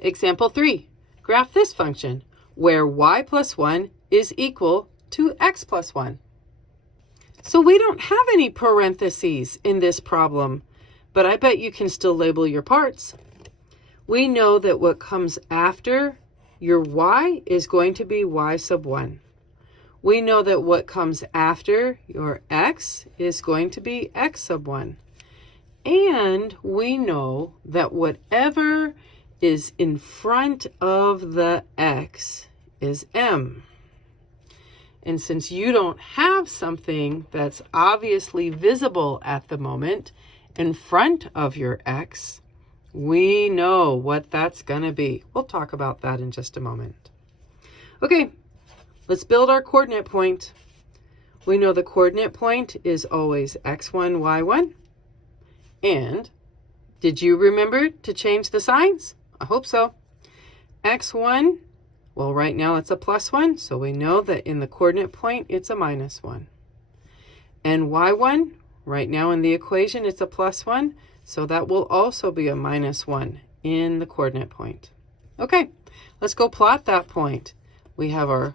Example 3. Graph this function, where y plus 1 is equal to x plus 1. So we don't have any parentheses in this problem, but I bet you can still label your parts. We know that what comes after your y is going to be y sub 1. We know that what comes after your x is going to be x sub 1. And we know that whatever is in front of the x is m. And since you don't have something that's obviously visible at the moment in front of your x, we know what that's going to be. We'll talk about that in just a moment. Okay, let's build our coordinate point. We know the coordinate point is always x1, y1. And did you remember to change the signs? I hope so. x1, well, right now it's a plus 1, so we know that in the coordinate point it's a minus 1. And y1, right now in the equation it's a plus 1, so that will also be a minus 1 in the coordinate point. Okay, let's go plot that point. We have our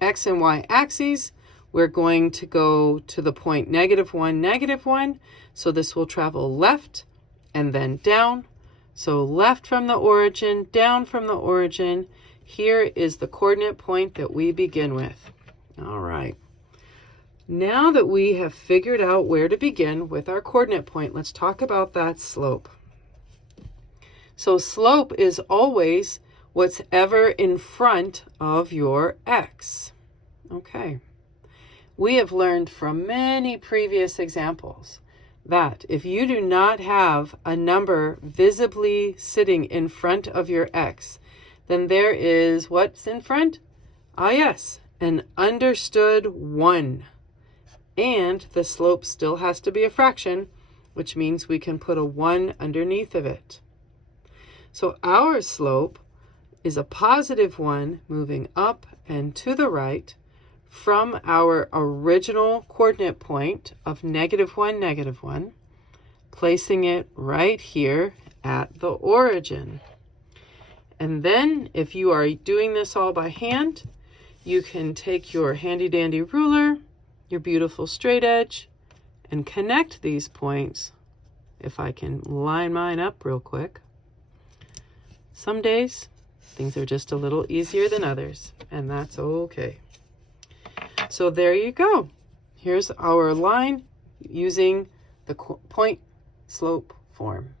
x and y axes. We're going to go to the point -1, -1. So this will travel left and then down. So left from the origin, down from the origin. Here is the coordinate point that we begin with. All right. Now that we have figured out where to begin with our coordinate point, let's talk about that slope. So slope is always what's ever in front of your x. Okay. We have learned from many previous examples that if you do not have a number visibly sitting in front of your x, then there is what's in front? Ah, yes, an understood 1. And the slope still has to be a fraction, which means we can put a 1 underneath of it. So our slope is a positive 1 moving up and to the right from our original coordinate point of -1, -1, placing it right here at the origin. And then if you are doing this all by hand, you can take your handy dandy ruler, your beautiful straight edge, and connect these points. If I can line mine up real quick. Some days things are just a little easier than others, and that's okay. So there you go. Here's our line using the point slope form.